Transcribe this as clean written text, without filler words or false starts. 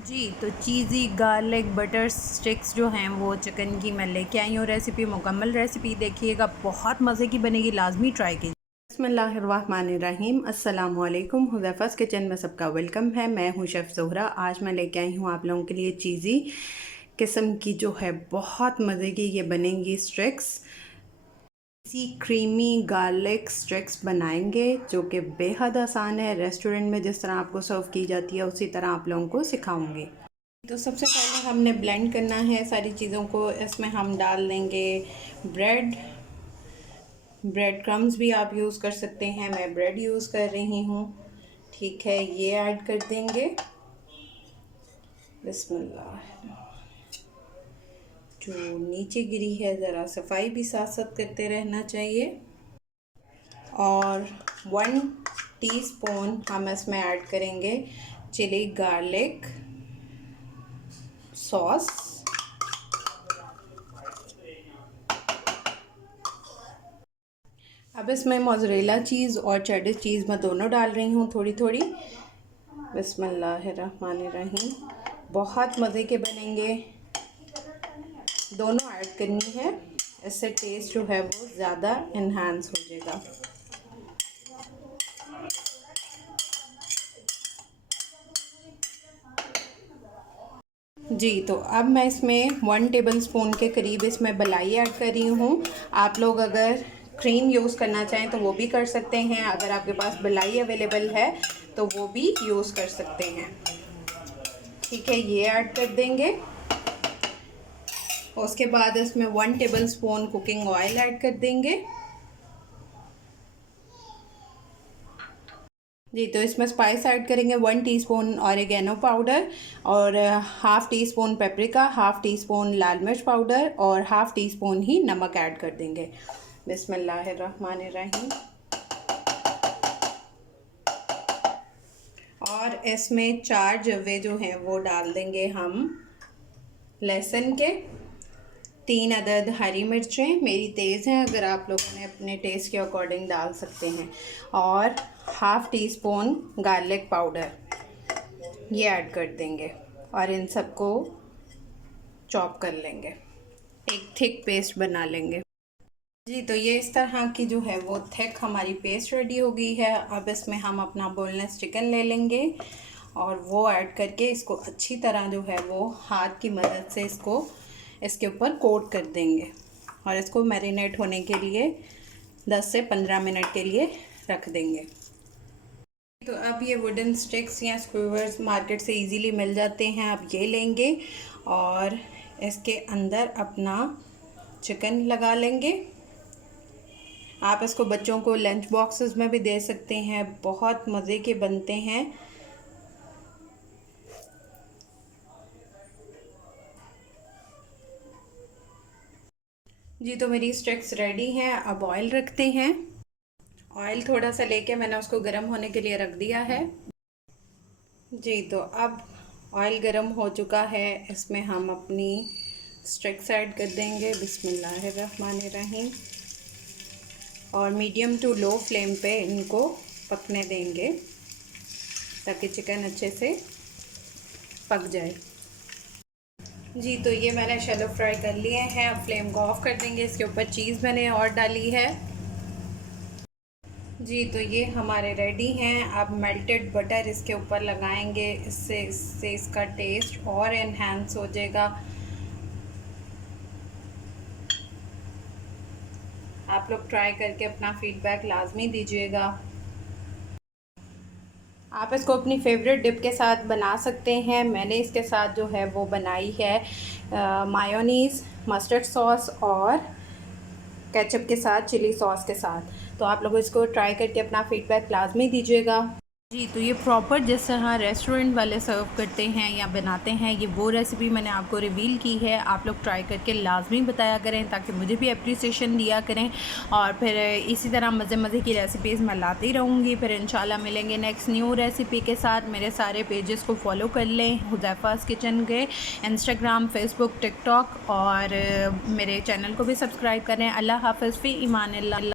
जी, तो चीज़ी garlic butter sticks जो हैं वो चिकन की मैं लेके आई हूँ रेसिपी। मुकम्मल रेसिपी देखिएगा, बहुत मज़े की बनेगी, लाजमी ट्राई कीजिए। बिस्मिल्लाहिर्रहमानिर्रहीम, अस्सलामुअलैकुम। हुज़ैफ़ा's किचन में सबका वेलकम है। मैं हूँ शेफ़ ज़ोहरा। आज मैं लेके आई हूँ आप लोगों के लिए चीज़ी किस्म की जो है बहुत मज़े की ये बनेंगी स्टिक्स। इसी क्रीमी गार्लिक स्टिक्स बनाएंगे जो कि बेहद आसान है। रेस्टोरेंट में जिस तरह आपको सर्व की जाती है उसी तरह आप लोगों को सिखाऊंगी। तो सबसे पहले हमने ब्लेंड करना है सारी चीज़ों को। इसमें हम डाल देंगे ब्रेड क्रम्स भी आप यूज़ कर सकते हैं, मैं ब्रेड यूज़ कर रही हूँ। ठीक है, ये ऐड कर देंगे। बिस्मिल्लाह। जो नीचे गिरी है ज़रा सफाई भी साथ साथ करते रहना चाहिए। और 1 टीस्पून हम इसमें ऐड करेंगे चिली गार्लिक सॉस। अब इसमें मोज़रेला चीज़ और चेडर चीज़ मैं दोनों डाल रही हूँ थोड़ी थोड़ी। बिस्मिल्लाहिर्रहमानिर्रहीम। बहुत मज़े के बनेंगे, दोनों ऐड करनी है, इससे टेस्ट जो है वो ज़्यादा इन्हांस हो जाएगा। जी, तो अब मैं इसमें 1 टेबलस्पून के करीब इसमें मलाई ऐड कर रही हूँ। आप लोग अगर क्रीम यूज़ करना चाहें तो वो भी कर सकते हैं। अगर आपके पास मलाई अवेलेबल है तो वो भी यूज़ कर सकते हैं। ठीक है, ये ऐड कर देंगे। उसके बाद इसमें 1 टेबलस्पून कुकिंग ऑयल ऐड कर देंगे। जी, तो इसमें स्पाइस ऐड करेंगे 1 टीस्पून ऑरिगेनो पाउडर और half teaspoon paprika, half teaspoon लाल मिर्च पाउडर और हाफ़ टी स्पून ही नमक ऐड कर देंगे। बिस्मिल्लाहिर्रहमानिर्रहीम। और इसमें 4 जवे जो हैं वो डाल देंगे हम लहसुन के। 3 अदद हरी मिर्चें, मेरी तेज़ हैं, अगर आप लोगों ने अपने टेस्ट के अकॉर्डिंग डाल सकते हैं। और half tea spoon garlic powder ये ऐड कर देंगे और इन सबको चॉप कर लेंगे, एक थिक पेस्ट बना लेंगे। जी, तो ये इस तरह की जो है वो थिक हमारी पेस्ट रेडी हो गई है। अब इसमें हम अपना बोनलेस चिकन ले लेंगे और वो ऐड करके इसको अच्छी तरह जो है वो हाथ की मदद से इसको इसके ऊपर कोट कर देंगे और इसको मैरिनेट होने के लिए 10 से 15 मिनट के लिए रख देंगे। तो अब ये वुडन स्टिक्स या स्क्यूवर्स मार्केट से इजीली मिल जाते हैं, आप ये लेंगे और इसके अंदर अपना चिकन लगा लेंगे। आप इसको बच्चों को लंच बॉक्सेस में भी दे सकते हैं, बहुत मज़े के बनते हैं। जी, तो मेरी स्टिक्स रेडी हैं। अब ऑयल रखते हैं। ऑयल थोड़ा सा लेके मैंने उसको गर्म होने के लिए रख दिया है। जी, तो अब ऑयल गर्म हो चुका है, इसमें हम अपनी स्टिक्स ऐड कर देंगे। बिस्मिल्लाहिर्रहमानिर्रहीम। और मीडियम टू लो फ्लेम पे इनको पकने देंगे ताकि चिकन अच्छे से पक जाए। जी, तो ये मैंने शैलो फ्राई कर लिए हैं। अब फ्लेम को ऑफ कर देंगे। इसके ऊपर चीज़ मैंने और डाली है। जी, तो ये हमारे रेडी हैं। अब मेल्टेड बटर इसके ऊपर लगाएंगे, इससे इसका टेस्ट और इन्हांस हो जाएगा। आप लोग ट्राई करके अपना फीडबैक लाजमी दीजिएगा। आप इसको अपनी फेवरेट डिप के साथ बना सकते हैं। मैंने इसके साथ जो है वो बनाई है मायोनीज़, मस्टर्ड सॉस और केचप के साथ, चिली सॉस के साथ। तो आप लोग इसको ट्राई करके अपना फीडबैक लाजमी दीजिएगा। जी, तो ये प्रॉपर जिस तरह रेस्टोरेंट वाले सर्व करते हैं या बनाते हैं, ये वो रेसिपी मैंने आपको रिवील की है। आप लोग ट्राई करके लाजमी बताया करें ताकि मुझे भी अप्रिसिएशन दिया करें। और फिर इसी तरह मज़े मज़े की रेसिपीज़ मैं लाती रहूँगी। फिर इंशाल्लाह मिलेंगे नेक्स्ट न्यू रेसिपी के साथ। मेरे सारे पेजेस को फॉलो कर लें, हुज़ैफ़ा's किचन के इंस्टाग्राम, फेसबुक, टिकटॉक, और मेरे चैनल को भी सब्सक्राइब करें। अल्लाह हाफ़िज़, फ़ी ईमान अल्लाह।